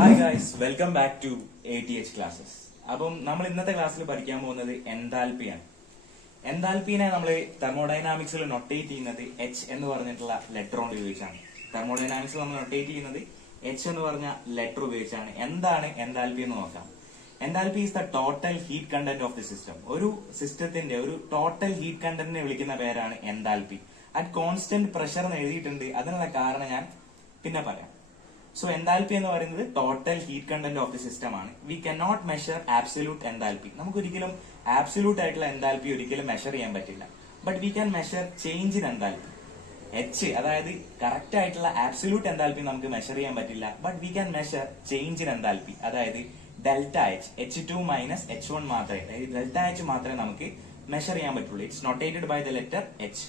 Hi guys, welcome back to ATH classes. അപ്പം നമ്മൾ ഇന്നത്തെ ക്ലാസ്സിൽ പഠിക്കാൻ പോകുന്നത് എൻതാൽപ്പിയാണ്. എൻതാൽപ്പിനെ നമ്മൾ തെർമോഡൈനാമിക്സിൽ നൊട്ടേറ്റ് ചെയ്യുന്നത് എച്ച് എന്ന് പറഞ്ഞിട്ടുള്ള ലെറ്റർ കൊണ്ട് ഉപയോഗിച്ചാണ്. തെർമോഡൈനാമിക്സിൽ നമ്മൾ നൊട്ടേറ്റ് ചെയ്യുന്നത് എച്ച് എന്ന് പറഞ്ഞ ലെറ്റർ ഉപയോഗിച്ചാണ്. എന്താണ് എൻതാൽപ്പി എന്ന് നോക്കാം. Enthalpy is the total heat content of the system. ഒരു സിസ്റ്റത്തിന്റെ ഒരു ടോട്ടൽ ഹീറ്റ് കണ്ടന്റിനെ വിളിക്കുന്ന പേരാണ് എൻതാൽപ്പി. അറ്റ് കോൺസ്റ്റന്റ് പ്രഷർ എന്ന് എഴുതിയിട്ടുണ്ട്. അതിനുള്ള കാരണം ഞാൻ പിന്നെ പറയാം. സോ എൻതാൽപ്പി എന്ന് പറയുന്നത് total heat content of the system ആണ്. We cannot measure absolute enthalpy. നമുക്ക് ഒരിക്കലും ആബ്സല്യൂട്ട് ആയിട്ടുള്ള എൻതാൽപ്പി ഒരിക്കലും മെഷർ ചെയ്യാൻ പറ്റില്ല. But we can measure change in enthalpy. H, അതായത് കറക്റ്റ് ആയിട്ടുള്ള ആബ്സല്യൂട്ട് എൻതാൽപ്പി നമുക്ക് മെഷർ ചെയ്യാൻ പറ്റില്ല. But we can measure change in enthalpy, അതായത് delta H, H2 minus H1 മാത്രമേ, അതായത് ഡെൽറ്റ എച്ച് മാത്രമേ നമുക്ക് മെഷർ ചെയ്യാൻ പറ്റുള്ളൂ. It's notated by the letter H.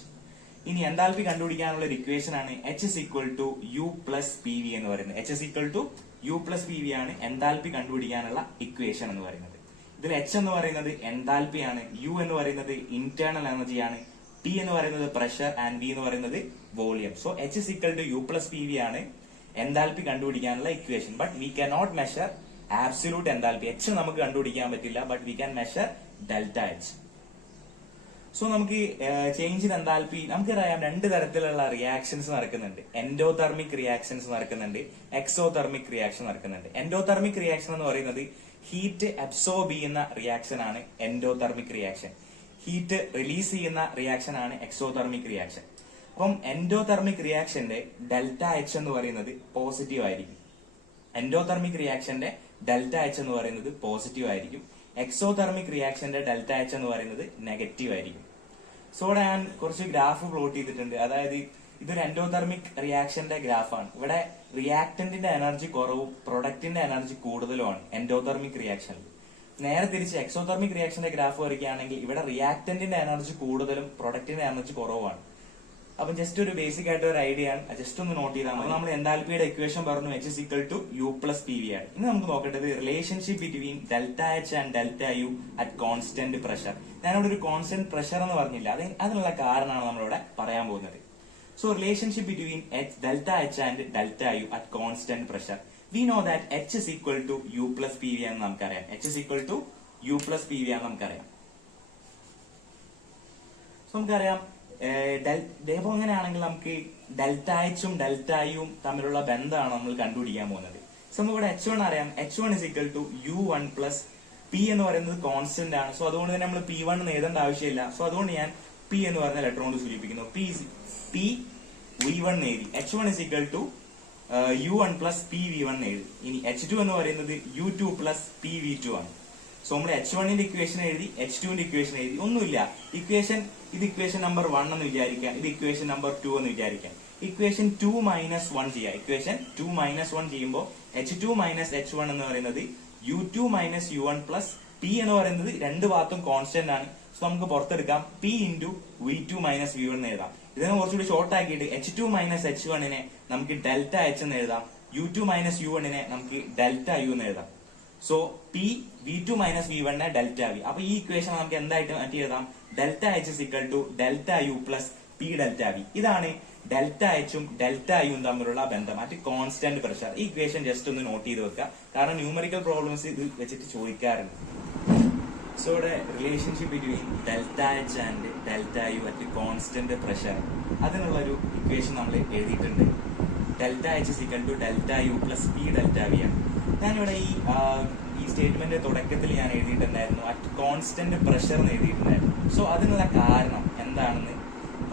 ഇനി എൻതാൽപ്പി കണ്ടുപിടിക്കാനുള്ള ഒരു ഇക്വേഷൻ ആണ് H is equal to U plus PV എന്ന് പറയുന്നത്. H is equal to U plus PV ആണ് എൻതാൽപ്പി കണ്ടുപിടിക്കാനുള്ള ഇക്വേഷൻ എന്ന് പറയുന്നത്. ഇതിൽ H എന്ന് പറയുന്നത് എൻതാൽപ്പി ആണ്, U എന്ന് പറയുന്നത് ഇന്റേണൽ എനർജി ആണ്, P എന്ന് പറയുന്നത് പ്രഷർ ആൻഡ് V എന്ന് പറയുന്നത് volume. So H is equal to U plus PV ആണ് എൻതാൽപ്പി കണ്ടുപിടിക്കാനുള്ള equation. But we cannot measure absolute enthalpy. H നമുക്ക് കണ്ടുപിടിക്കാൻ പറ്റില്ല, but we can measure delta H. So നമുക്ക് ചേഞ്ച് ഇൻ എൻതാൽപ്പി നമുക്കറിയാം രണ്ട് തരത്തിലുള്ള റിയാക്ഷൻസ് നടക്കുന്നുണ്ട്. എൻഡോതെർമിക് റിയാക്ഷൻസ് നടക്കുന്നുണ്ട്, എക്സോതെർമിക് റിയാക്ഷൻ നടക്കുന്നുണ്ട്. എൻഡോതെർമിക് റിയാക്ഷൻ എന്ന് പറയുന്നത് ഹീറ്റ് അബ്സോർബ് ചെയ്യുന്ന റിയാക്ഷൻ ആണ് എൻഡോതെർമിക് റിയാക്ഷൻ. ഹീറ്റ് റിലീസ് ചെയ്യുന്ന റിയാക്ഷൻ ആണ് എക്സോതെർമിക് റിയാക്ഷൻ. അപ്പം എൻഡോതെർമിക് റിയാക്ഷന്റെ ഡെൽറ്റ എച്ച് എന്ന് പറയുന്നത് പോസിറ്റീവ് ആയിരിക്കും. എൻഡോതെർമിക് റിയാക്ഷന്റെ ഡെൽറ്റ എച്ച് എന്ന് പറയുന്നത് പോസിറ്റീവ് ആയിരിക്കും. എക്സോതെർമിക് റിയാക്ഷന്റെ ഡെൽറ്റ എച്ച് എന്ന് പറയുന്നത് നെഗറ്റീവ് ആയിരിക്കും. സോ ഇവിടെ ഞാൻ കുറച്ച് ഗ്രാഫ് പ്ലോട്ട് ചെയ്തിട്ടുണ്ട്. അതായത് ഇതൊരു എൻഡോതെർമിക് റിയാക്ഷന്റെ ഗ്രാഫാണ്. ഇവിടെ റിയാക്ടന്റിന്റെ എനർജി കുറവും പ്രൊഡക്റ്റിന്റെ എനർജി കൂടുതലുമാണ് എൻഡോതെർമിക് റിയാക്ഷനിൽ. നേരെ തിരിച്ച് എക്സോതെർമിക് റിയാക്ഷന്റെ ഗ്രാഫ് വരികയാണെങ്കിൽ ഇവിടെ റിയാക്ടന്റിന്റെ എനർജി കൂടുതലും പ്രൊഡക്റ്റിന്റെ എനർജി കുറവുമാണ്. അപ്പൊ ജസ്റ്റ് ഒരു ബേസിക് ആയിട്ട് ഒരു ഐഡിയ ആണ്, ജസ്റ്റ് ഒന്ന് നോട്ട് ചെയ്താൽ മതി. നമ്മൾ എൻതാൽപ്പിയുടെ ഇക്വേഷൻ പറഞ്ഞു H is equal to U plus PV ആണ്. ഇനി നമുക്ക് നോക്കേണ്ടത് relationship between delta H and delta U at constant pressure. ഞാനിവിടെ ഒരു കോൺസ്റ്റന്റ് പ്രഷർ എന്ന് പറഞ്ഞില്ല, അതിനുള്ള കാരണമാണ് നമ്മളിവിടെ പറയാൻ പോകുന്നത്. So relationship between delta H and delta U at constant pressure. We know that H is equal to U plus PV ആണെന്ന് നമുക്കറിയാം. H is equal to U plus PV ആണെന്ന് നമുക്കറിയാം. സോ നമുക്കറിയാം അപ്പൊ അങ്ങനെയാണെങ്കിൽ നമുക്ക് ഡെൽറ്റ എച്ചും ഡെൽറ്റ യും തമ്മിലുള്ള ബന്ധമാണ് നമ്മൾ കണ്ടുപിടിക്കാൻ പോകുന്നത്. സോ നമുക്ക് ഇവിടെ H1 അറിയാം. H1 is equal to U1 plus P എന്ന് പറയുന്നത് കോൺസ്റ്റന്റ് ആണ്. സോ അതുകൊണ്ട് തന്നെ നമ്മൾ P1 എന്ന് എഴുതേണ്ട ആവശ്യമില്ല. സോ അതുകൊണ്ട് ഞാൻ P എന്ന് പറഞ്ഞ ലെറ്റർ കൊണ്ട് സൂചിപ്പിക്കുന്നു. P V1 എഴുതി. H1 is equal to U1 plus P V1 എഴുതി. ഇനി H2 എന്ന് പറയുന്നത് U2 plus P V2 ആണ്. സോ നമ്മൾ H1ന്റെ ഇക്വേഷൻ എഴുതി, H2ന്റെ ഇക്വേഷൻ എഴുതി. ഒന്നുമില്ല, ഇത് ഇക്വേഷൻ നമ്പർ 1 എന്ന് വിചാരിക്കാം, ഇത് ഇക്വേഷൻ നമ്പർ 2 എന്ന് വിചാരിക്കാം. ഇക്വേഷൻ 2 മൈനസ് 1 ചെയ്യാം. ഇക്വേഷൻ 2 മൈനസ് 1 ചെയ്യുമ്പോൾ H2 മൈനസ് H1 എന്ന് പറയുന്നത് U2 minus U1 plus P എന്ന് പറയുന്നത് രണ്ട് ഭാഗത്തും കോൺസ്റ്റന്റ് ആണ്. സോ നമുക്ക് പുറത്തെടുക്കാം P into V2 minus V1 എന്ന് എഴുതാം. ഇതിനെ കുറച്ചുകൂടി ഷോർട്ട് ആക്കിയിട്ട് H2 മൈനസ് H1നെ നമുക്ക് ഡെൽറ്റ എച്ച് എന്ന് എഴുതാം. U2 മൈനസ് U1നെ നമുക്ക് ഡെൽറ്റ യു എന്ന് എഴുതാം. So P V2 minus V1 delta V. അപ്പൊ ഈ ഇക്വേഷൻ നമുക്ക് എന്തായിട്ട് മാറ്റി എഴുതാം? Delta H is equal to delta U plus P delta V. ഇതാണ് ഡെൽറ്റ എച്ചും ഡെൽറ്റ യുവും തമ്മിലുള്ള ബന്ധം അറ്റ് കോൺസ്റ്റന്റ് പ്രഷർ. ഈ ഇക്വേഷൻ ജസ്റ്റ് ഒന്ന് നോട്ട് ചെയ്ത് വെക്കുക, കാരണം ന്യൂമറിക്കൽ പ്രോബ്ലംസ് ഇത് വെച്ചിട്ട് ചോദിക്കാറുണ്ട്. സോ ഇവിടെ relationship between delta H and delta U at constant pressure, അതിനുള്ള ഒരു ഇക്വേഷൻ നമ്മൾ എഴുതിയിട്ടുണ്ട്. Delta H is equal to delta U plus P delta V ആണ്. ഞാനിവിടെ ഈ സ്റ്റേറ്റ്മെന്റ് തുടക്കത്തിൽ ഞാൻ എഴുതിയിട്ടുണ്ടായിരുന്നു അറ്റ് കോൺസ്റ്റന്റ് പ്രഷർ എന്ന് എഴുതിയിട്ടുണ്ടായിരുന്നു. സോ അതിനുള്ള കാരണം എന്താണെന്ന്,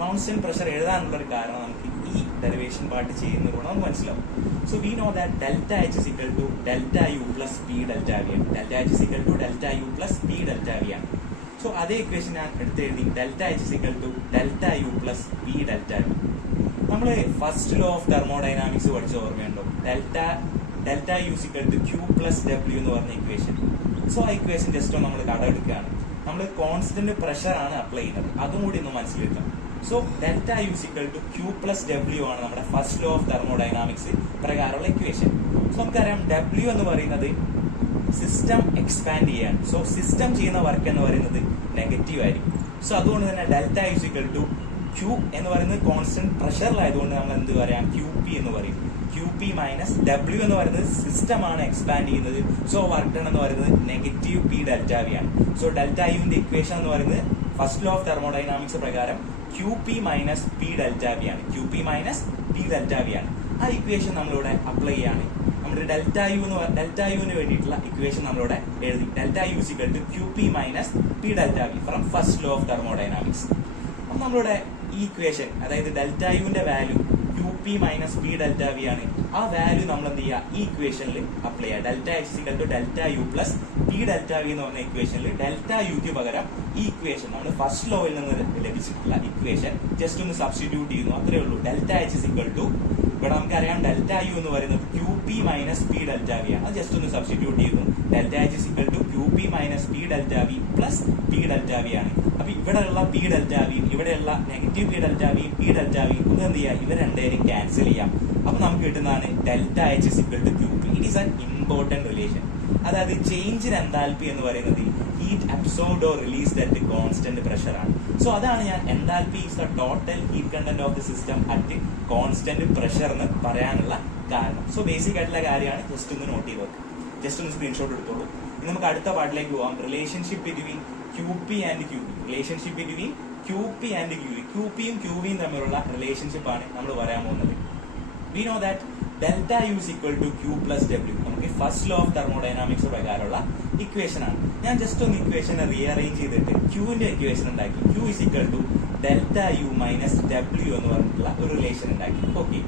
കോൺസ്റ്റന്റ് പ്രഷർ എഴുതാനുള്ള ഒരു കാരണം നമുക്ക് ഈ ഡെറിവേഷൻ പാർട്ട് ചെയ്യുന്നതുകൊണ്ട് നമുക്ക് മനസ്സിലാവും. So we know that delta H is equal to delta U plus P delta V ആണ്. Delta H is equal to delta U plus P delta V ആണ്. സോ അതേ ഇക്വേഷൻ ഞാൻ എടുത്തെഴുതി delta H is equal to delta U plus P delta V. നമ്മള് first law of thermodynamics പഠിച്ച ഓർമ്മയുണ്ടോ? Delta U is equal to Q plus W എന്ന് പറഞ്ഞ equation. So ആ ഇക്വേഷൻ ജസ്റ്റ് ഒന്ന് നമ്മൾ കടമെടുക്കുകയാണ്. നമ്മൾ കോൺസ്റ്റന്റ് പ്രഷർ ആണ് അപ്ലൈ ചെയ്യുന്നത്, അതും കൂടി ഒന്ന് മനസ്സിലാക്കാം. So delta U is equal to Q plus W ആണ് നമ്മുടെ ഫസ്റ്റ് ലോ ഓഫ് തെർമോഡൈനാമിക്സ് പ്രകാരമുള്ള ഇക്വേഷൻ. സോ നമുക്കറിയാം ഡബ്ല്യു എന്ന് പറയുന്നത് സിസ്റ്റം എക്സ്പാൻഡ് ചെയ്യാണ്. സോ സിസ്റ്റം ചെയ്യുന്ന വർക്ക് എന്ന് പറയുന്നത് നെഗറ്റീവ് ആയിരിക്കും. സോ അതുകൊണ്ട് തന്നെ delta U is equal to Q എന്ന് പറയുന്നത് കോൺസ്റ്റന്റ് പ്രഷറിലായതുകൊണ്ട് നമ്മൾ എന്ത് പറയാം? ക്യൂ പി എന്ന് പറയും. QP മൈനസ് W എന്ന് പറയുന്നത് സിസ്റ്റം ആണ് എക്സ്പാൻഡ് ചെയ്യുന്നത്. സോ വർക്ക് ഡൺ എന്ന് പറയുന്നത് നെഗറ്റീവ് P ഡെൽറ്റ V ആണ്. സോ ഡെൽറ്റ യുവിന്റെ ഇക്വേഷൻ എന്ന് പറയുന്നത് ഫസ്റ്റ് ലോ ഓഫ് തെർമോഡൈനാമിക്സ് പ്രകാരം QP minus P delta V ആണ്. QP minus P delta V ആണ്. ആ ഇക്വേഷൻ നമ്മളിവിടെ അപ്ലൈ ചെയ്യാണ്. നമ്മുടെ ഡെൽറ്റ യുവിന് വേണ്ടിയിട്ടുള്ള ഇക്വേഷൻ നമ്മളിവിടെ എഴുതി. Delta U is equal to QP minus P delta V from first law of thermodynamics. അപ്പൊ നമ്മളിവിടെ ഈ ഇക്വേഷൻ, അതായത് ഡെൽറ്റ യുവിന്റെ value QP minus P delta V ആണ്. ആ വാല്യൂ നമ്മൾ എന്ത് ചെയ്യുക, ഈ ഇക്വേഷനിൽ അപ്ലൈ ചെയ്യുക. Delta H is equal to delta U plus P delta V എന്ന് പറഞ്ഞ ഇക്വേഷനിൽ ഡെൽറ്റ യുക്ക് പകരം ഈ ഇക്വേഷൻ നമ്മൾ ഫസ്റ്റ് ലോയിൽ നിന്ന് ലഭിച്ചിട്ടുള്ള ഇക്വേഷൻ ജസ്റ്റ് ഒന്ന് സബ്സ്റ്റിറ്റ്യൂട്ട് ചെയ്യുന്നു, അത്രേ ഉള്ളൂ. ഡെൽറ്റ എച്ച് ഇസിക്കൽ ടു, ഇവിടെ നമുക്കറിയാം ഡെൽറ്റ യു എന്ന് പറയുന്നത് QP minus P delta V ആണ്. അത് ജസ്റ്റ് ഒന്ന് സബ്സ്റ്റിറ്റ്യൂട്ട് ചെയ്യുന്നു. Delta H is equal to QP minus P delta V plus P delta V ആണ്. അപ്പൊ ഇവിടെയുള്ള P ഡെൽറ്റ V, ഇവിടെയുള്ള negative P delta V, P delta V ഒന്ന് എന്ത് ചെയ്യാം, ഇവ രണ്ടേരും ക്യാൻസൽ ചെയ്യാം. അപ്പൊ നമുക്ക് കിട്ടുന്നതാണ് delta H is equal to QP. It is an important relation. അതായത് ചേഞ്ച് ഇൻ എൻതാൽപ്പി എന്ന് പറയുന്നത് heat absorbed or released at constant pressure ആണ്. സോ അതാണ് ഞാൻ enthalpy is the total heat content of the system at constant pressure എന്ന് പറയാനുള്ള കാരണം. So basic ആയിട്ടുള്ള കാര്യമാണ്. ജസ്റ്റ് ഒന്ന് നോട്ട് ചെയ്ത് വെക്കുക, ജസ്റ്റ് ഒന്ന് സ്ക്രീൻഷോട്ട് എടുത്തോളൂ. ഇനി നമുക്ക് അടുത്ത പാർട്ടിലേക്ക് പോവാം. Relationship between QP and QV. Relationship between QP and QV. QPയും QVയും തമ്മിലുള്ള റിലേഷൻഷിപ്പ് ആണ് നമ്മൾ പറയാൻ പോകുന്നത്. We know that delta U is equal to Q plus W. നമുക്ക് ഫസ്റ്റ് ലോ ഓഫ് തെർമോഡൈനാമിക്സ് പ്രകാരമുള്ള ഇക്വേഷൻ ആണ്. ഞാൻ ജസ്റ്റ് ഒന്ന് ഇക്വേഷനെ റീഅറേഞ്ച് ചെയ്തിട്ട് ക്യൂവിന്റെ ഇക്വേഷൻ ഉണ്ടാക്കി. Q is equal to delta U minus W എന്ന് പറഞ്ഞിട്ടുള്ള ഒരു റിലേഷൻ ഉണ്ടാക്കി. Okay,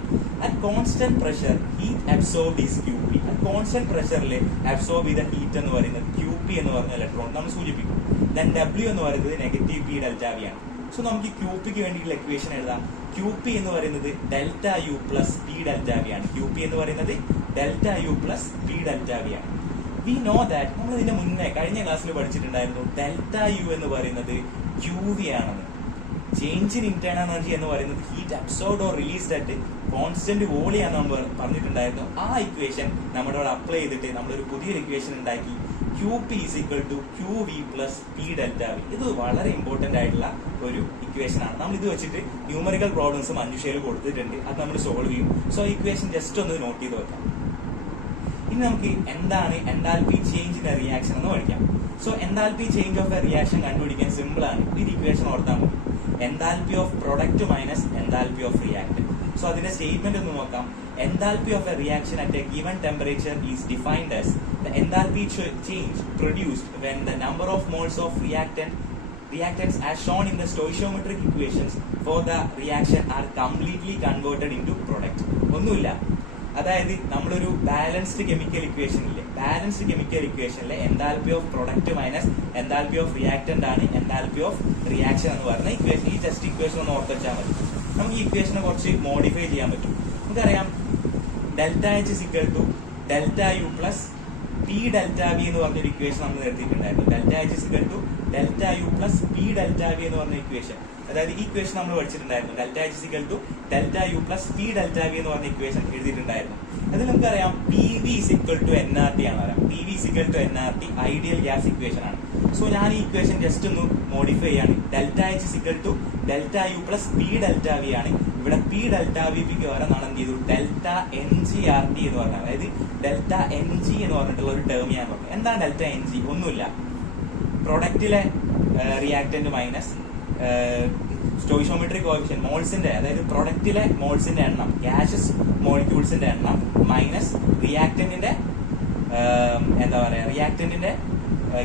at constant pressure heat absorbed is QP. At constant പ്രഷറിൽ absorb ചെയ്ത ഹീറ്റ് എന്ന് പറയുന്നത് QP എന്ന് പറഞ്ഞ ഇലക്ട്രോൺ നമ്മൾ സൂചിപ്പിക്കും. ദെൻ W എന്ന് പറയുന്നത് നെഗറ്റീവ് P ഡെൽറ്റ V ആണ്. സോ നമുക്ക് QPക്ക് വേണ്ടിയിട്ടുള്ള ഇക്വേഷൻ എഴുതാം. QP എന്ന് പറയുന്നത് delta U plus P delta V ആണ്. QP എന്ന് പറയുന്നത് delta U plus P delta V ആണ്. വി നോ ദാറ്റ് നമ്മൾ ഇതിന്റെ മുന്നേ കഴിഞ്ഞ ക്ലാസ്സിൽ പഠിച്ചിട്ടുണ്ടായിരുന്നു ഡെൽറ്റ യു എന്ന് പറയുന്നത് QV ആണെന്ന്. ചേഞ്ച് ഇൻ ഇന്റേണൽ എനർജി എന്ന് പറയുന്നത് heat absorbed or released at constant വോളിയാണ് നമ്മൾ പറഞ്ഞിട്ടുണ്ടായിരുന്നു. ആ ഇക്വേഷൻ നമ്മുടെ അവിടെ അപ്ലൈ ചെയ്തിട്ട് നമ്മളൊരു പുതിയൊരു ഇക്വേഷൻ ഉണ്ടാക്കി. QP is equal to QV plus P delta V. ഇത് വളരെ ഇമ്പോർട്ടന്റ് ആയിട്ടുള്ള ഒരു ഇക്വേഷൻ ആണ്. നമ്മൾ ഇത് വെച്ചിട്ട് ന്യൂമറിക്കൽ പ്രോബ്ലംസ് മഞ്ജുഷയിൽ കൊടുത്തിട്ടുണ്ട്, അത് നമ്മൾ സോൾവ് ചെയ്യും. സോ ഇക്വേഷൻ ജസ്റ്റ് ഒന്ന് നോട്ട് ചെയ്ത് വെക്കാം. ഇനി നമുക്ക് എന്താണ് enthalpy change in A reaction എന്ന് പഠിക്കാം. So enthalpy change of a reaction കണ്ടുപിടിക്കാൻ സിമ്പിൾ ആണ്. ഇത് ഇക്വേഷൻ ഓർത്താൽ മതി. Enthalpy of product minus enthalpy of reactant. So അതിന്റെ സ്റ്റേറ്റ്മെന്റ് ഒന്ന് നോക്കാം. Enthalpy of a reaction at a given temperature is defined as the enthalpy change produced when the number of moles of reactants as shown in the stoichiometric equations for the reaction are completely converted into product. ഒന്നുമില്ല, അതായത് നമ്മളൊരു balanced chemical equation ഇല്ലേ, balanced chemical ഇക്വേഷനിലെ enthalpy of product minus enthalpy of reactant ആണ് enthalpy of reaction എന്ന് പറയുന്ന equation. ഈ just equation ഒന്ന് ഓർത്ത് വെച്ചാൽ മതി. നമുക്ക് ഈ ഇക്വേഷനെ കുറച്ച് മോഡിഫൈ ചെയ്യാൻ പറ്റും. നമുക്കറിയാം delta H is equal to delta U plus P delta V എന്ന് പറഞ്ഞൊരു ഇക്വേഷൻ നമ്മൾ എടുത്തിട്ടുണ്ടായിരുന്നു. Delta H is equal to delta U plus P delta V എന്ന് പറഞ്ഞ ഇക്വേഷൻ. അതായത് ഈ ഇക്വേഷൻ നമ്മൾ പഠിച്ചിട്ടുണ്ടായിരുന്നു. Delta H is equal to delta U plus P delta V എന്ന് പറഞ്ഞ ഇക്വേഷൻ എഴുതിയിട്ടുണ്ടായിരുന്നു. അതിൽ നമുക്കറിയാം PV is equal to NRT ആണ് പറയാം. PV is equal to NRT ideal gas equation ആണ്. സോ ഞാൻ ഈ ഇക്വേഷൻ ജസ്റ്റ് ഒന്ന് മോഡിഫൈ ചെയ്യാണ്. Delta H is equal to delta U plus P delta V ആണ്. ഇവിടെ P ഡെൽറ്റ വിക്ക് പകരം നമ്മൾ എന്ത് ചെയ്തു, ഡെൽറ്റ NGRT എന്ന് പറഞ്ഞാൽ, അതായത് ഡെൽറ്റ NG എന്ന് പറഞ്ഞിട്ടുള്ള ഒരു ടേം ഞാൻ പറഞ്ഞു. എന്താണ് ഡെൽറ്റ NG? ഒന്നുമില്ല, പ്രൊഡക്റ്റിലെ റിയാക്ടന്റ് മൈനസ് സ്റ്റോയിഷോമെട്രിക് കോഎഫിഷ്യന്റ് മോൾസിന്റെ, അതായത് പ്രൊഡക്റ്റിലെ മോൾസിന്റെ എണ്ണം, ഗ്യാസസ് മോളിക്യൂൾസിന്റെ എണ്ണം മൈനസ് റിയാക്ടന്റിന്റെ റിയാക്ടന്റിന്റെ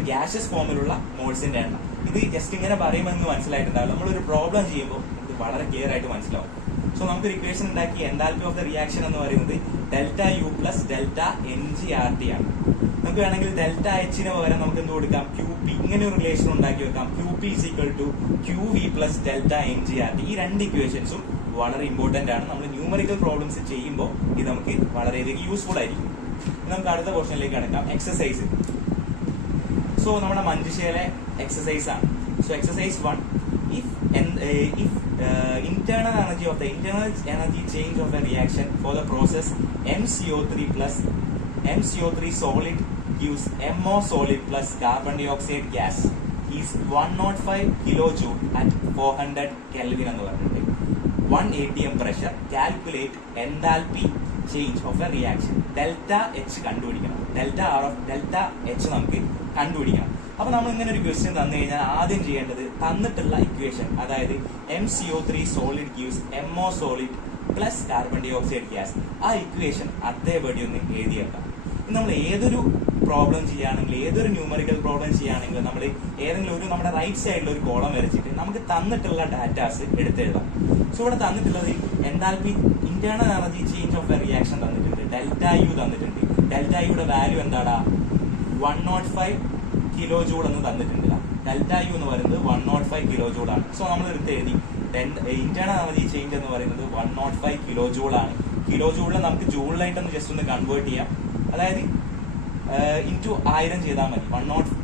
ഗ്യാസസ് ഫോമിലുള്ള മോൾസിന്റെ എണ്ണം. ഇത് ജസ്റ്റ് ഇങ്ങനെ പറയുമെന്ന് മനസ്സിലായിട്ടുണ്ടാവില്ല. നമ്മളൊരു പ്രോബ്ലം ചെയ്യുമ്പോൾ ഇത് വളരെ ക്ലിയർ ആയിട്ട് മനസ്സിലാവും. സോ നമുക്കൊരു ഇക്വേഷൻ ഉണ്ടാക്കി. എൻതാൽപ്പി ഓഫ് ദ റിയാക്ഷൻ എന്ന് പറയുന്നത് delta U plus delta NGRT ആണ്. നമുക്ക് വേണമെങ്കിൽ ഡെൽറ്റ എച്ചിന് പകരം നമുക്ക് എന്ത് കൊടുക്കാം, QP. ഇങ്ങനെ ഒരു റിലേഷൻ ഉണ്ടാക്കി വെക്കാം. QP is equal to QV plus delta NGRT. ഈ രണ്ട് ഇക്വേഷൻസും വളരെ ഇമ്പോർട്ടന്റ് ആണ്. നമ്മൾ ന്യൂമറിക്കൽ പ്രോബ്ലംസ് ചെയ്യുമ്പോൾ ഇത് നമുക്ക് വളരെയധികം യൂസ്ഫുൾ ആയിരിക്കും. നമുക്ക് അടുത്ത ക്വസ്റ്റനിലേക്ക് കടക്കാം. എക്സസൈസ്. സോ നമ്മുടെ മഞ്ജുഷയിലെ എക്സസൈസ് ആണ്. So exercise 1, if internal energy change of a reaction for the process MCO3 plus MCO3 solid gives MO solid plus carbon dioxide gas is 105 kilojoule at 400 Kelvin എന്ന് പറഞ്ഞിട്ട് 1 atm pressure. Calculate enthalpy change of a reaction delta H കണ്ടുപിടിക്കണം. Delta H നമുക്ക് കണ്ടുപിടിക്കണം. അപ്പൊ നമ്മൾ ഇങ്ങനെ ഒരു question തന്നു കഴിഞ്ഞാൽ ആദ്യം ചെയ്യേണ്ടത് തന്നിട്ടുള്ള ഇക്വേഷൻ, അതായത് MCO3 solid gives MO solid plus carbon dioxide gas, ആ ഇക്വേഷൻ അതേപടി ഒന്ന് എഴുതിയേക്കാം. നമ്മൾ ഏതൊരു പ്രോബ്ലം ചെയ്യുകയാണെങ്കിൽ, ഏതൊരു ന്യൂമറിക്കൽ പ്രോബ്ലം ചെയ്യുകയാണെങ്കിൽ നമ്മൾ ഏതെങ്കിലും ഒരു നമ്മുടെ റൈറ്റ് സൈഡിൽ ഒരു കോളം വരച്ചിട്ട് നമുക്ക് തന്നിട്ടുള്ള ഡാറ്റാസ് എടുത്തെഴുതാം. സോ ഇവിടെ തന്നിട്ടുള്ളത് enthalpy internal energy change of a reaction തന്നിട്ടുണ്ട്, ഡെൽറ്റ യു തന്നിട്ടുണ്ട്. ഡെൽറ്റ യുടെ വാല്യൂ എന്താടാ 105 കിലോ ജൂൾ എന്ന് തന്നിട്ടുണ്ട്. ഡെൽറ്റ യു എന്ന് പറയുന്നത് 105 കിലോ ജൂൾ ആണ്. സോ നമ്മൾ എടുത്ത് എഴുതി ഇന്റേണൽ എനർജി ചേഞ്ച് എന്ന് പറയുന്നത് 105 കിലോ ജൂൾ ആണ്. കിലോ ജൂളിനെ നമുക്ക് ജൂളിലായിട്ടൊന്ന് ജസ്റ്റ് ഒന്ന് കൺവേർട്ട് ചെയ്യാം. അതായത് ഇൻറ്റു 1000 ചെയ്താൽ മതി.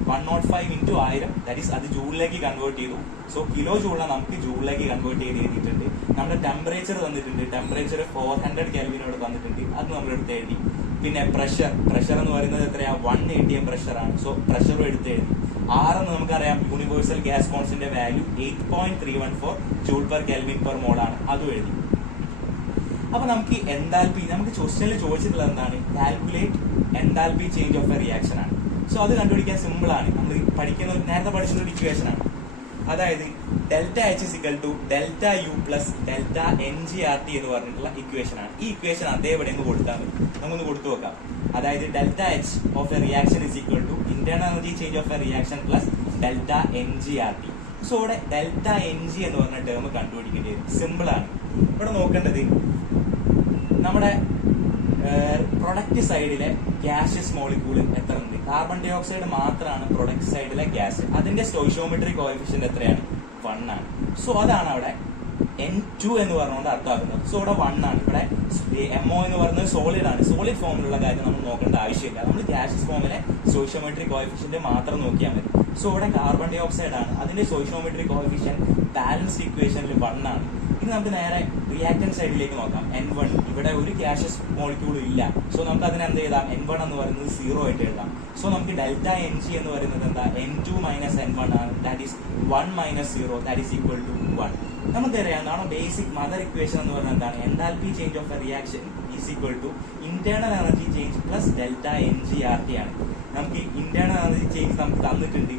105 ഇൻറ്റു 1000, ദാറ്റ് ഈസ് അത് ജൂളിലേക്ക് കൺവേർട്ട് ചെയ്തു. സോ കിലോ ജൂളിനെ നമുക്ക് ജൂളിലേക്ക് കൺവേർട്ട് ചെയ്ത് എഴുതിയിട്ടുണ്ട്. നമ്മുടെ ടെമ്പറേച്ചർ തന്നിട്ടുണ്ട്, ടെമ്പറേച്ചർ 400 കെൽവിനോട് തന്നിട്ടുണ്ട്, അത് നമ്മൾ എടുത്ത് എഴുതി. പിന്നെ പ്രഷർ എന്ന് പറയുന്നത് എത്രയാ 1 atm പ്രഷറാണ്. സോ പ്രഷറും എടുത്ത് എഴുതി. R എന്ന് നമുക്കറിയാം universal gas constant value 8.314 joule per kelvin per mole ആണ്, അതും എഴുതി. അപ്പൊ നമുക്ക് എൻതാൽപ്പി, നമുക്ക് ക്വസ്റ്റ്യനിൽ ചോദിച്ചിട്ടുള്ളത് എന്താണ്, calculate enthalpy change of a reaction ആണ്. സോ അത് കണ്ടുപിടിക്കാൻ സിമ്പിൾ ആണ്. നമ്മൾ നേരത്തെ പഠിച്ചിട്ടുള്ള ഒരു ഇക്വേഷൻ ആണ്. അതായത് delta H is equal to delta U plus delta NGRT എന്ന് പറഞ്ഞിട്ടുള്ള ഇക്വേഷൻ ആണ്. ഈ ഇക്വേഷൻ അതേപടി ഒന്ന് കൊടുത്താൽ മതി. നമുക്കൊന്ന് കൊടുത്തു നോക്കാം. അതായത് delta H of a reaction is equal to internal energy change of a reaction plus delta NGRT. So ഇവിടെ ഡെൽറ്റ NG എന്ന് പറഞ്ഞ ടേം കണ്ടുപിടിക്കേണ്ടി വരും. സിമ്പിൾ ആണ്. ഇവിടെ നോക്കേണ്ടത് നമ്മുടെ പ്രൊഡക്റ്റ് സൈഡിലെ ഗ്യാഷ്യസ് മോളിക്യൂൾ എത്ര ഉണ്ട്. കാർബൺ ഡൈ ഓക്സൈഡ് മാത്രമാണ് പ്രൊഡക്റ്റ് സൈഡിലെ ഗ്യാസ്. അതിന്റെ സ്റ്റോയിഷിയോമെട്രിക് കോഎഫിഷ്യന്റ് എത്രയാണ്, 1 ആണ്. സോ അതാണ് അവിടെ N2 എന്ന് പറഞ്ഞുകൊണ്ട് അർത്ഥമാക്കുന്നത്. സോ ഇവിടെ 1 ആണ്. ഇവിടെ MO എന്ന് പറയുന്നത് സോളിഡ് ആണ്. സോളിഡ് ഫോമിലുള്ള കാര്യം നമ്മൾ നോക്കേണ്ട ആവശ്യമില്ല. നമ്മൾ ഗ്യാഷ്യസ് ഫോമിലെ സ്റ്റോയിഷിയോമെട്രിക് കോഎഫിഷ്യന്റ് മാത്രം നോക്കിയാൽ മതി. സോ ഇവിടെ കാർബൺ ഡൈ ഓക്സൈഡ് ആണ്, അതിന്റെ സ്റ്റോയിഷിയോമെട്രിക് കോഎഫിഷ്യന്റ് ബാലൻസ്ഡ് ഇക്വേഷനിൽ 1 ആണ്. ഇനി നമുക്ക് നേരെ റിയാക്ടന്റ് സൈഡിലേക്ക് നോക്കാം. N1, ഇവിടെ ഒരു ഗ്യാഷ്യസ് മോളിക്യൂളും ഇല്ല. സോ നമുക്ക് അതിന് എന്ത് ചെയ്താം, N1 എന്ന് പറയുന്നത് 0 ആയിട്ട് എഴുതാം. സോ നമുക്ക് ഡെൽറ്റ NG എന്ന് പറയുന്നത് എന്താ, N2 മൈനസ് N1 ആണ്. That is 1 minus 0, that is equal to 1. നമുക്കറിയാം നമ്മുടെ ബേസിക് മദർ ഇക്വേഷൻ എന്ന് പറയുന്നത് എന്താണ്, enthalpy change of a reaction is equal to internal energy change plus delta NGRT ആണ്. നമുക്ക് ഇന്റേണൽ എനർജി ചേഞ്ച് നമുക്ക് തന്നിട്ടുണ്ട്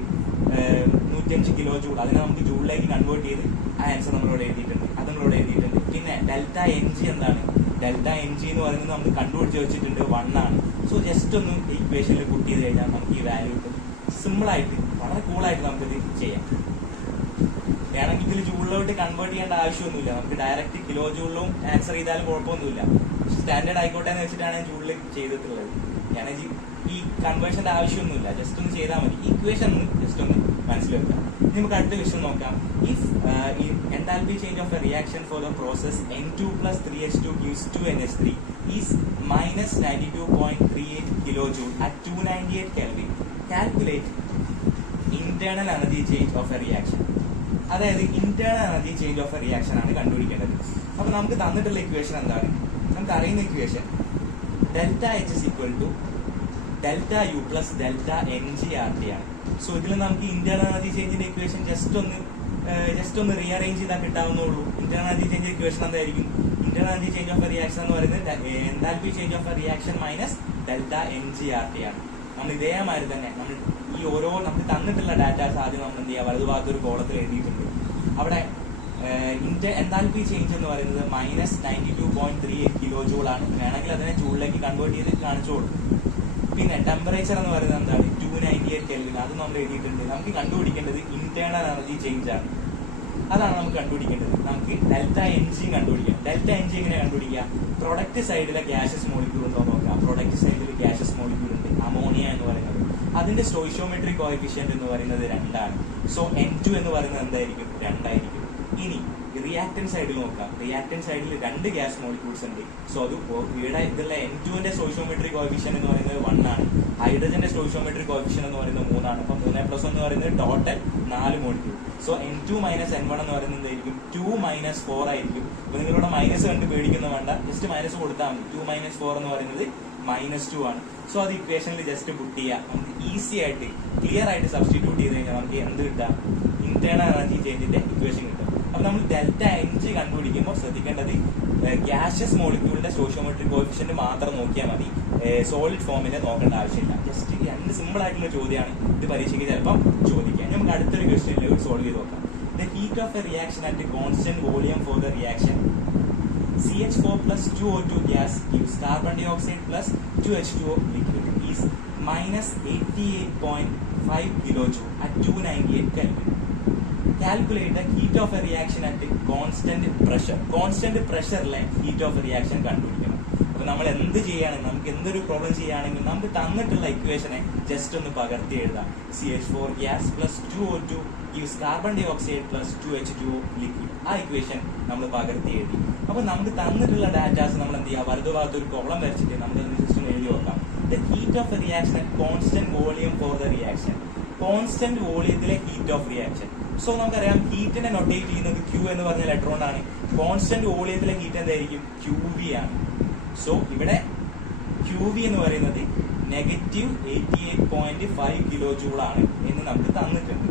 105 കിലോ ജൂൾ. അതിനെ നമുക്ക് ജൂളിലേക്ക് കൺവേർട്ട് ചെയ്ത് ആ ആൻസർ നമ്മളോട് എഴുതിയിട്ടുണ്ട്, അത് നമ്മളോട് എഴുതിയിട്ടുണ്ട്. പിന്നെ ഡെൽറ്റ NG എന്താണ്, ഡെൽറ്റ NG എന്ന് പറയുന്നത് നമ്മൾ കണ്ടുപിടിച്ച് വെച്ചിട്ടുണ്ട് 1 ആണ്. സോ ജസ്റ്റ് ഒന്ന് ഇക്വേഷനിൽ പുട്ട് ചെയ്ത് കഴിഞ്ഞാൽ നമുക്ക് ഈ വാല്യൂ കിട്ടും. സിമ്പിൾ ആയിട്ട് വളരെ കൂളായിട്ട് നമുക്കിത് ചെയ്യാം. വേണമെങ്കിൽ ഇതിൽ ജൂളിലോട്ട് കൺവേർട്ട് ചെയ്യേണ്ട ആവശ്യമൊന്നുമില്ല. നമുക്ക് ഡയറക്റ്റ് കിലോ ജൂളിലും ആൻസർ ചെയ്താലും കുഴപ്പമൊന്നുമില്ല. സ്റ്റാൻഡേർഡ് ആയിക്കോട്ടെ എന്ന് വെച്ചിട്ടാണ് ജൂളിൽ ചെയ്തിട്ടുള്ളത്. ഞാനെങ്കിൽ ഈ കൺവേർഷന്റെ ആവശ്യമൊന്നുമില്ല, ജസ്റ്റ് ഒന്ന് ചെയ്താൽ മതി. ഇക്വേഷൻ ഒന്ന് ജസ്റ്റ് ഒന്ന് മനസ്സിലാക്കുക. നമുക്ക് അടുത്ത ക്വസ്റ്റ്യൻ നോക്കാം. If enthalpy change of a reaction for the process N2 plus 3H2 gives 2NH3 is minus 92.38 kilojoule at 298 Kelvin. Calculate internal energy change of a reaction. അതായത് internal energy change of a reaction ആണ് കണ്ടുപിടിക്കേണ്ടത്. അപ്പൊ നമുക്ക് തന്നിട്ടുള്ള equation എന്താണ്, നമുക്ക് അറിയുന്ന equation delta H is equal to delta U plus delta NGRT ആണ്. സോ ഇതിൽ നമുക്ക് ഇന്റേണൽ എനർജി ചേഞ്ചിന്റെ ഇക്വേഷൻ ജസ്റ്റ് ഒന്ന് റീഅറേഞ്ച് ചെയ്താൽ കിട്ടാവുന്നുള്ളൂ. ഇന്റേണൽ എനർജി ചേഞ്ച് ഇക്വേഷൻ എന്തായിരിക്കും, internal energy change of a reaction എന്ന് പറയുന്നത് enthalpy change of a reaction minus delta NGRT ആണ്. നമ്മൾ ഇതേമാതിരി തന്നെ നമ്മൾ ഈ ഓരോ നമുക്ക് തന്നിട്ടുള്ള ഡാറ്റാസ് ആദ്യം നമ്മൾ എന്ത് ചെയ്യുക, വലതുഭാഗത്ത് ഒരു കോളത്തിൽ എഴുതിയിട്ടുണ്ട്. അവിടെ എൻതാൽപ്പി ചേഞ്ച് എന്ന് പറയുന്നത് മൈനസ് 92.38 കിലോ ജൂൾ ആണ്. വേണമെങ്കിൽ അതിനെ ജൂളിലേക്ക് കൺവേർട്ട് ചെയ്ത് കാണിച്ചോളൂ. പിന്നെ ടെമ്പറേച്ചർ എന്ന് പറയുന്നത് എന്താണ്, 298 കെൽവിൻ, അത് നമ്മൾ എഴുതിയിട്ടുണ്ട്. നമുക്ക് കണ്ടുപിടിക്കേണ്ടത് ഇന്റേണൽ എനർജി ചേഞ്ച് ആണ്. അതാണ് നമുക്ക് കണ്ടുപിടിക്കേണ്ടത്. നമുക്ക് ഡെൽറ്റ NG കണ്ടുപിടിക്കാം. ഡെൽറ്റ NG എങ്ങനെ കണ്ടുപിടിക്കുക, പ്രൊഡക്റ്റ് സൈഡിലെ ഗ്യാസസ് മോളിക്യൂൾ ഉണ്ടോ നോക്കാം. പ്രൊഡക്റ്റ് സൈഡിൽ ഗ്യാസസ് മോളിക്യൂൾ ഉണ്ട്, അമോണിയ എന്ന് പറയുന്നത്. അതിന്റെ സ്റ്റോയിഷിയോമെട്രിക് കോഎഫിഷ്യന്റ് എന്ന് പറയുന്നത് 2 ആണ്. സോ N2 എന്ന് പറയുന്നത് എന്തായിരിക്കും, 2 ആയിരിക്കും. ഇനി റിയാക്ടന്റ് സൈഡിൽ നോക്കാം. റിയാക്ടന്റ് സൈഡിൽ 2 ഗ്യാസ് മോളിക്യൂൾസ് ഉണ്ട്. സോ അത് ഇവിടെ ഇതിലുള്ള N2ന്റെ സ്റ്റോയിഷിയോമെട്രിക് കോഎഫിഷ്യന്റ് എന്ന് പറയുന്നത് 1 ആണ്. ഹൈഡ്രജന്റെ സ്റ്റോയിഷിയോമെട്രിക് കോഎഫിഷ്യന്റ് എന്ന് പറയുന്നത് 3 ആണ്. അപ്പൊ 3+1 എന്ന് പറയുന്നത് total 4 molecule. So N2 minus N1 എന്ന് പറയുന്നത് എന്തായിരിക്കും, 2 മൈനസ് 4 ആയിരിക്കും. അപ്പൊ നിങ്ങളിവിടെ മൈനസ് കണ്ട് പേടിക്കുന്ന വേണ്ട, ജസ്റ്റ് മൈനസ് കൊടുത്താൽ മതി. 2 മൈനസ് 4 എന്ന് പറയുന്നത് -2 ആണ്. സോ അത് ഇക്വേഷനിൽ ജസ്റ്റ് പുട്ട് ചെയ്യാം. നമുക്ക് ഈസി ആയിട്ട് ക്ലിയർ ആയിട്ട് സബ്സ്റ്റിറ്റ്യൂട്ട് ചെയ്ത് കഴിഞ്ഞാൽ നമുക്ക് എന്ത് കിട്ടാം, ഇന്റേണൽ എനർജി ചേഞ്ചിന്റെ ഇക്വേഷൻ കിട്ടും. അപ്പൊ നമ്മൾ ഡെൽറ്റ NG കണ്ടുപിടിക്കുമ്പോൾ ശ്രദ്ധിക്കേണ്ടത് ഗ്യാഷ്യസ് മോളിക്യൂളിന്റെ സ്റ്റോയിഷ്യോമെട്രിക് കോഎഫിഷ്യന്റ് മാത്രം നോക്കിയാൽ മതി, സോളിഡ് ഫോമിനെ നോക്കേണ്ട ആവശ്യമില്ല. ജസ്റ്റ് രണ്ട് സിമ്പിൾ ആയിട്ടുള്ള ചോദ്യമാണ് ഇത്, പരീക്ഷയ്ക്ക് ചിലപ്പം ചോദിക്കാം. നമുക്ക് അടുത്തൊരു ക്വസ്റ്റ്യനിൽ സോൾവ് ചെയ്ത് നോക്കാം. The heat of a reaction at constant volume for the reaction CH4 plus 2O2 gas gives carbon dioxide plus 2H2O liquid is minus 88.5 kilojoule at 298 Kelvin. Calculate the heat of a reaction at constant pressure. Constant pressure ലെ heat of a reaction കണ്ടുപിടിക്കണം. അപ്പൊ നമ്മൾ എന്ത് ചെയ്യുകയാണെങ്കിൽ, നമുക്ക് എന്തൊരു problem ചെയ്യുകയാണെങ്കിൽ നമുക്ക് തന്നിട്ടുള്ള ഇക്വേഷനെ ജസ്റ്റ് ഒന്ന് പകർത്തി എഴുതാം. CH4 gas plus 2O2 gives carbon dioxide plus 2H2O liquid. ആ ഇക്വേഷൻ നമ്മൾ പകർത്തി എഴുതി. അപ്പൊ നമുക്ക് തന്നിട്ടുള്ള ഡാറ്റാസ് നമ്മൾ എന്ത് ചെയ്യുക, വലതുഭാഗത്ത് ഒരു കോളം വരച്ചിട്ട് നമുക്ക് സിസ്റ്റം എഴുതി നോക്കാം. The heat of a reaction at constant volume for the reaction. Constant വോളിയത്തിലെ ഹീറ്റ് ഓഫ് റിയാക്ഷൻ. സോ നമുക്കറിയാം ഹീറ്റിനെ നൊട്ടേറ്റ് ചെയ്യുന്നത് Q എന്ന് പറഞ്ഞ ഇലക്ട്രോൺ ആണ്. കോൺസ്റ്റന്റ് വോളിയത്തിലെ ഹീറ്റ് എന്തായിരിക്കും? QV ആണ്. സോ ഇവിടെ QV എന്ന് പറയുന്നത് -88.5 കിലോ ജൂൾ ആണ് എന്ന് നമുക്ക് തന്നിട്ടുണ്ട്.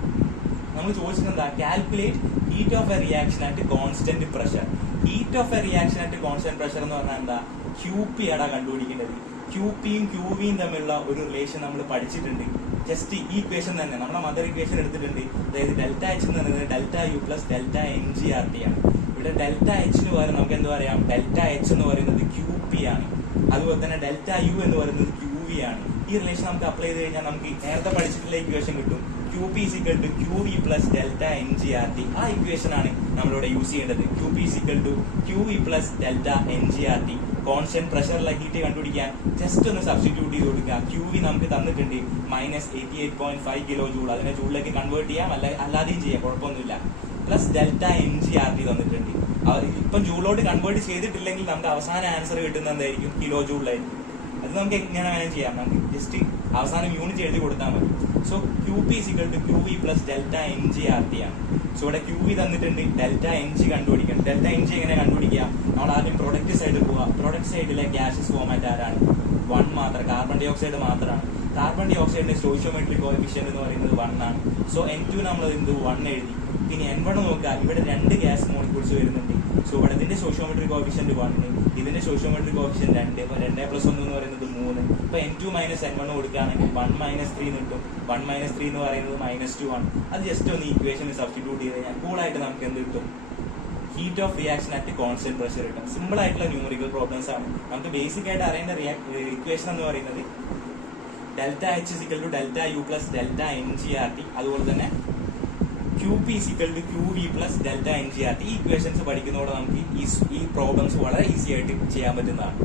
നമ്മൾ ചോദിച്ചത് എന്താ? Calculate heat of a reaction at constant pressure. Heat of a reaction at constant pressure എന്ന് പറഞ്ഞാൽ എന്താ? QP ആണ് കണ്ടുപിടിക്കേണ്ടത്. QPയും QVയും തമ്മിലുള്ള ഒരു റിലേഷൻ നമ്മൾ പഠിച്ചിട്ടുണ്ട്. ജസ്റ്റ് ഈ ഇക്വേഷൻ തന്നെ നമ്മുടെ മദർ ഇക്വേഷൻ എടുത്തിട്ടുണ്ട്. അതായത് ഡെൽറ്റ എച്ച് എന്ന് പറയുന്നത് delta U plus delta NGRT ആണ്. ഇവിടെ ഡെൽറ്റ എച്ചിന് പകരം നമുക്ക് എന്ത് പറയാം? ഡെൽറ്റ എച്ച് എന്ന് പറയുന്നത് QP ആണ്. അതുപോലെ തന്നെ ഡെൽറ്റ യു എന്ന് പറയുന്നത് QV ആണ്. ഈ റിലേഷൻ നമുക്ക് അപ്ലൈ ചെയ്ത് കഴിഞ്ഞാൽ നമുക്ക് നേരത്തെ പഠിച്ചിട്ടുള്ള ഇക്വേഷൻ കിട്ടും. QP is equal to QV plus delta NGRT. ആ ഇക്വേഷൻ ആണ് നമ്മളിവിടെ യൂസ് ചെയ്യേണ്ടത്. QP is equal to QV plus delta NGRT. Constant പ്രഷറിലെ ഹീറ്റ് കണ്ടുപിടിക്കാൻ ജസ്റ്റ് ഒന്ന് സബ്സ്റ്റിറ്റ്യൂട്ട് ചെയ്ത് കൊടുക്കുക. QV നമുക്ക് തന്നിട്ടുണ്ട് -88.5 കിലോ ജൂൾ. അതിനെ ജൂളിലേക്ക് കൺവേർട്ട് ചെയ്യാം, അല്ലാതെയും ചെയ്യാം, കുഴപ്പമൊന്നുമില്ല. പ്ലസ് ഡെൽറ്റ NGRT തന്നിട്ടുണ്ട്. ഇപ്പം ജൂളോട് കൺവേർട്ട് ചെയ്തിട്ടില്ലെങ്കിൽ നമുക്ക് അവസാന ആൻസർ കിട്ടുന്നത് എന്തായിരിക്കും? കിലോ ജൂളിലായിരിക്കും. അത് നമുക്ക് എങ്ങനെ വേണം ചെയ്യാം, നമുക്ക് ജസ്റ്റ് അവസാനം യൂണിറ്റ് എഴുതി കൊടുത്താൽ മതി. So QP is equal to QV plus delta NGRT ആണ്. സോ ഇവിടെ QV തന്നിട്ടുണ്ട്, ഡെൽറ്റ NG കണ്ടുപിടിക്കണം. ഡെൽറ്റ NG എങ്ങനെ കണ്ടുപിടിക്കുക? നമ്മൾ ആദ്യം പ്രൊഡക്റ്റ് സൈഡ് പോവുക. പ്രൊഡക്റ്റ് സൈഡിലെ ഗ്യാസസ് ഫോമാറ്റ് ആരാണ്? 1 മാത്രം, കാർബൺ ഡൈ ഓക്സൈഡ് മാത്രമാണ്. കാർബൺ ഡൈ ഓക്സൈഡിന്റെ സ്റ്റോയിഷ്യോമെട്രിക് കോഎഫിഷ്യന്റ് എന്ന് പറയുന്നത് 1 ആണ്. സോ N2 നമ്മൾ എന്ത് 1 എഴുതി. ഇനി N1 നോക്കുക, ഇവിടെ 2 ഗ്യാസ് മോളിക്യൂൾസ് വരുന്നുണ്ട്. സോ ഇവിടെ ഇതിന്റെ സ്റ്റോയിഷ്യോമെട്രിക് കോഎഫിഷ്യന്റ് 1, ഇതിന്റെ സ്റ്റോയിഷ്യോമെട്രിക് കോഎഫിഷ്യന്റ് 2. അപ്പൊ 2 + 1 എന്ന് പറയുന്നത് 3. ഇപ്പൊ N2 - N1 കൊടുക്കുകയാണെങ്കിൽ 1 - 3 കിട്ടും. 1 - 3 എന്ന് പറയുന്നത് -2 ആണ്. അത് ജസ്റ്റ് ഒന്ന് ഇക്വേഷനിൽ സബ്സ്റ്റിറ്റ്യൂട്ട് ചെയ്ത് കഴിഞ്ഞാൽ കൂളായിട്ട് നമുക്ക് എന്ത് കിട്ടും? Heat of reaction at constant pressure കിട്ടും. സിമ്പിൾ ആയിട്ടുള്ള ന്യൂമറിക്കൽ പ്രോബ്ലംസ് ആണ്. നമുക്ക് ബേസിക് ആയിട്ട് അറിയേണ്ട ഇക്വേഷൻ എന്ന് പറയുന്നത് delta H is equal to delta U plus delta NGRT. അതുപോലെ തന്നെ QP is equal to QV plus delta NGRT. ഈ ഇക്വേഷൻസ് പഠിക്കുന്നതോടെ നമുക്ക് ഈ പ്രോബ്ലംസ് വളരെ ഈസി ആയിട്ട് ചെയ്യാൻ പറ്റുന്നതാണ്.